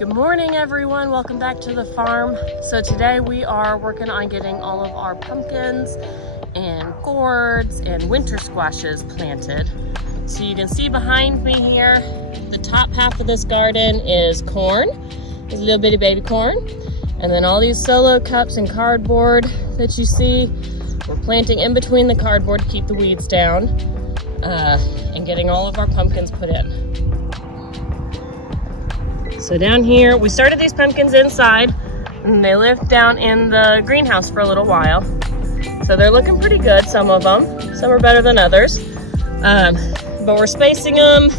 Good morning, everyone. Welcome back to the farm. So today we are working on getting all of our pumpkins and gourds and winter squashes planted. So you can see behind me here, the top half of this garden is corn. There's a little bitty baby corn. And then all these solo cups and cardboard that you see, we're planting in between the cardboard to keep the weeds down and getting all of our pumpkins put in. So down here, we started these pumpkins inside and they lived down in the greenhouse for a little while. So they're looking pretty good, some of them. Some are better than others. But we're spacing them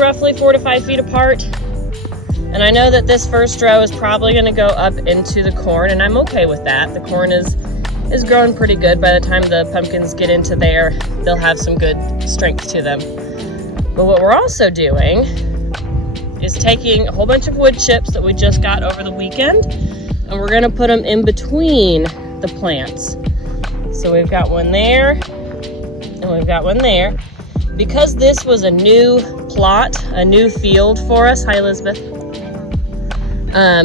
roughly 4 to 5 feet apart. And I know that this first row is probably gonna go up into the corn, and I'm okay with that. The corn is growing pretty good. By the time the pumpkins get into there, they'll have some good strength to them. But what we're also doing is taking a whole bunch of wood chips that we just got over the weekend, and we're gonna put them in between the plants. So we've got one there, and we've got one there. Because this was a new plot, a new field for us, hi Elizabeth.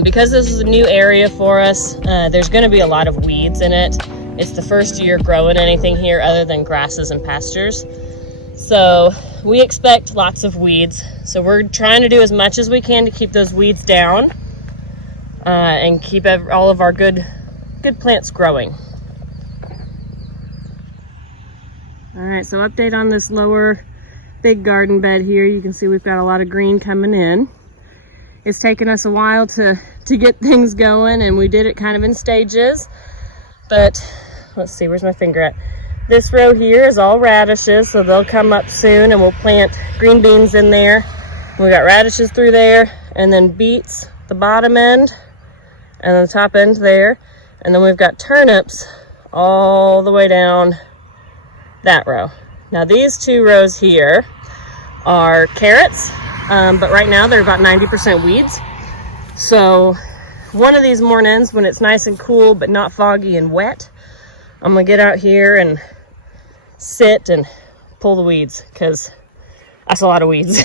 Because this is a new area for us, there's gonna be a lot of weeds in it. It's the first year growing anything here other than grasses and pastures. So we expect lots of weeds. So we're trying to do as much as we can to keep those weeds down and keep all of our good plants growing. All right, so update on this lower big garden bed here. You can see we've got a lot of green coming in. It's taken us a while to get things going, and we did it kind of in stages. But let's see, where's my finger at? This row here is all radishes, so they'll come up soon, and we'll plant green beans in there. We got radishes through there, and then beets, the bottom end, and then the top end there. And then we've got turnips all the way down that row. Now these two rows here are carrots, but right now they're about 90% weeds. So one of these mornings when it's nice and cool, but not foggy and wet, I'm gonna get out here and sit and pull the weeds, because that's a lot of weeds.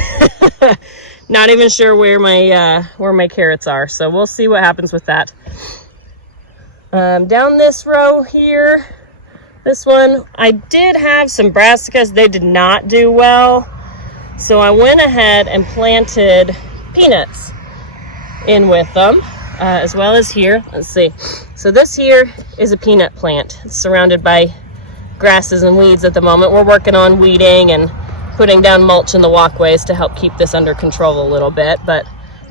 Not even sure where my carrots are, so we'll see what happens with that. Down this row here, this one, I did have some brassicas. They did not do well, so I went ahead and planted peanuts in with them, as well as here. Let's see. So this here is a peanut plant. It's surrounded by grasses and weeds at the moment. We're working on weeding and putting down mulch in the walkways to help keep this under control a little bit. But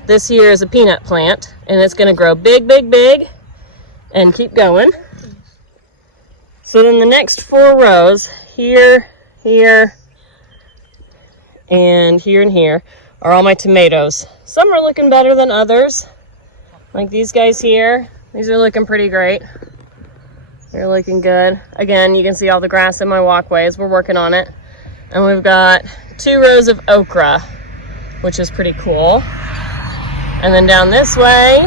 this here is a peanut plant, and it's gonna grow big, big, big and keep going. So then the next 4 rows, here, here, and here, are all my tomatoes. Some are looking better than others. Like these guys here, these are looking pretty great. They're looking good. Again, you can see all the grass in my walkways. We're working on it. And we've got 2 rows of okra, which is pretty cool. And then down this way,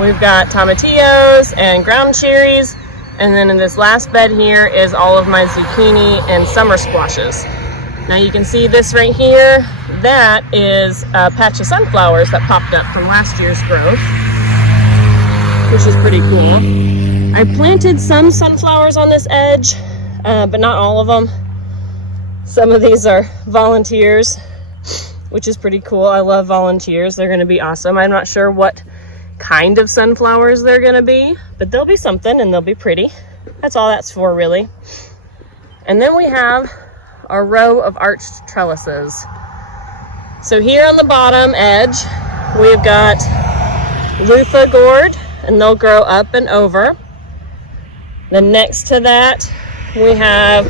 we've got tomatillos and ground cherries. And then in this last bed here is all of my zucchini and summer squashes. Now you can see this right here. That is a patch of sunflowers that popped up from last year's growth, which is pretty cool. I planted some sunflowers on this edge, but not all of them. Some of these are volunteers, which is pretty cool. I love volunteers. They're gonna be awesome. I'm not sure what kind of sunflowers they're gonna be, but they'll be something and they'll be pretty. That's all that's for, really. And then we have our row of arched trellises. So here on the bottom edge, we've got loofah gourd, and they'll grow up and over. Then next to that, we have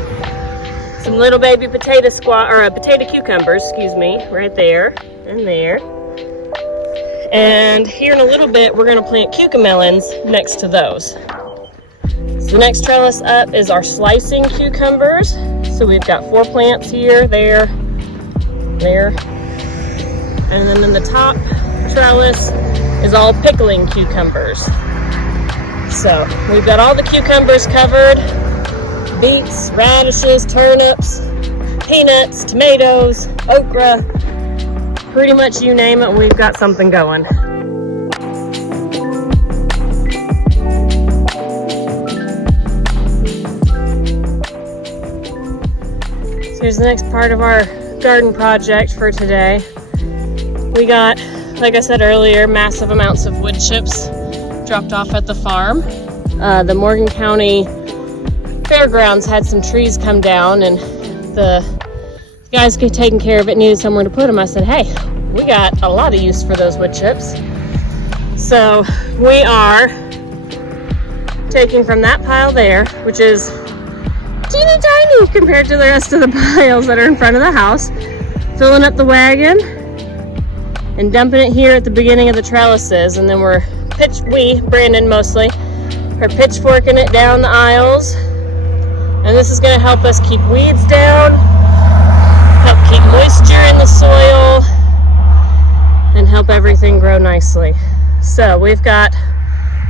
some little baby potato cucumbers, right there and there. And here in a little bit, we're gonna plant cucamelons next to those. So the next trellis up is our slicing cucumbers. So we've got 4 plants here, there, there. And then in the top trellis is all pickling cucumbers. So we've got all the cucumbers covered, beets, radishes, turnips, peanuts, tomatoes, okra, Pretty much you name it, we've got something going. So here's the next part of our garden project for today. We got, like I said earlier, massive amounts of wood chips dropped off at the farm. The Morgan County Fairgrounds had some trees come down, and the guys taking care of it needed somewhere to put them. I said, hey, we got a lot of use for those wood chips. So we are taking from that pile there, which is teeny tiny compared to the rest of the piles that are in front of the house, filling up the wagon and dumping it here at the beginning of the trellises. And then Brandon mostly, are pitchforking it down the aisles. And this is going to help us keep weeds down, help keep moisture in the soil, and help everything grow nicely. So we've got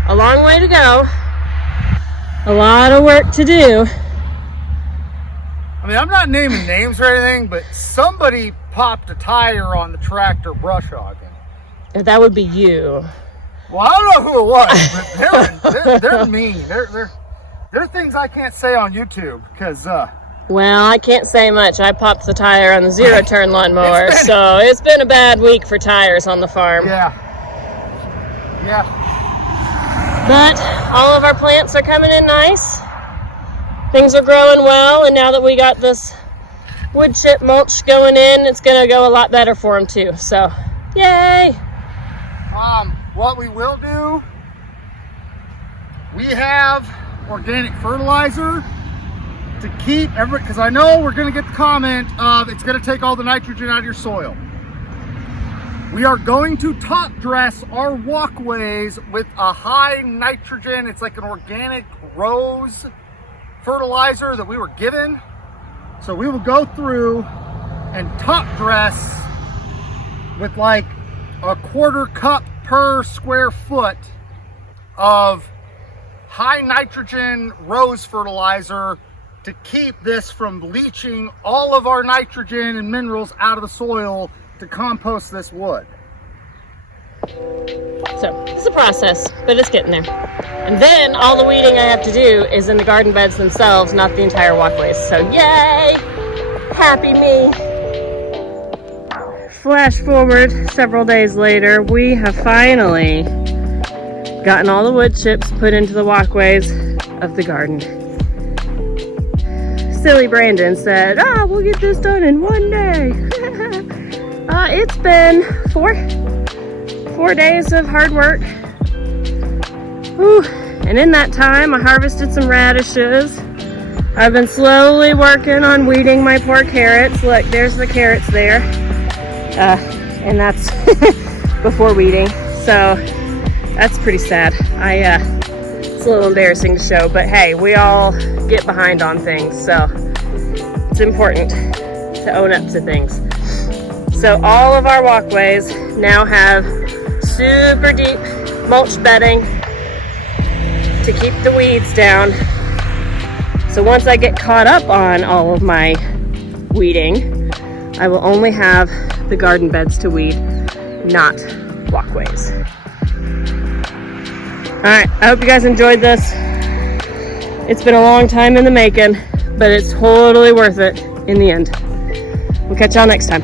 a long way to go, a lot of work to do. I mean, I'm not naming names or anything, but somebody popped a tire on the tractor brush hogging. That would be you. Well, I don't know who it was, but they're mean. They're things I can't say on YouTube because. Well, I can't say much. I popped the tire on the zero-turn lawnmower, so it's been a bad week for tires on the farm. Yeah. But all of our plants are coming in nice. Things are growing well, and now that we got this wood chip mulch going in, it's going to go a lot better for them too. So, yay! What we will do, we have organic fertilizer to keep because I know we're going to get the comment of it's going to take all the nitrogen out of your soil. We are going to top dress our walkways with a high nitrogen, it's like an organic rose fertilizer that we were given. So we will go through and top dress with like a 1/4 cup per square foot of high nitrogen rose fertilizer to keep this from leaching all of our nitrogen and minerals out of the soil to compost this wood. So it's a process, but it's getting there. And then all the weeding I have to do is in the garden beds themselves, not the entire walkways. So yay! Happy me! Flash forward several days later, we have finally gotten all the wood chips put into the walkways of the garden. Silly Brandon said, we'll get this done in one day. It's been four days of hard work. Whew. And in that time, I harvested some radishes. I've been slowly working on weeding my poor carrots. Look, there's the carrots there. And that's before weeding. So that's pretty sad. It's a little embarrassing to show, but hey, we all get behind on things. So it's important to own up to things. So all of our walkways now have super deep mulch bedding to keep the weeds down. So once I get caught up on all of my weeding, I will only have the garden beds to weed, not walkways. Alright, I hope you guys enjoyed this. It's been a long time in the making, but it's totally worth it in the end. We'll catch y'all next time.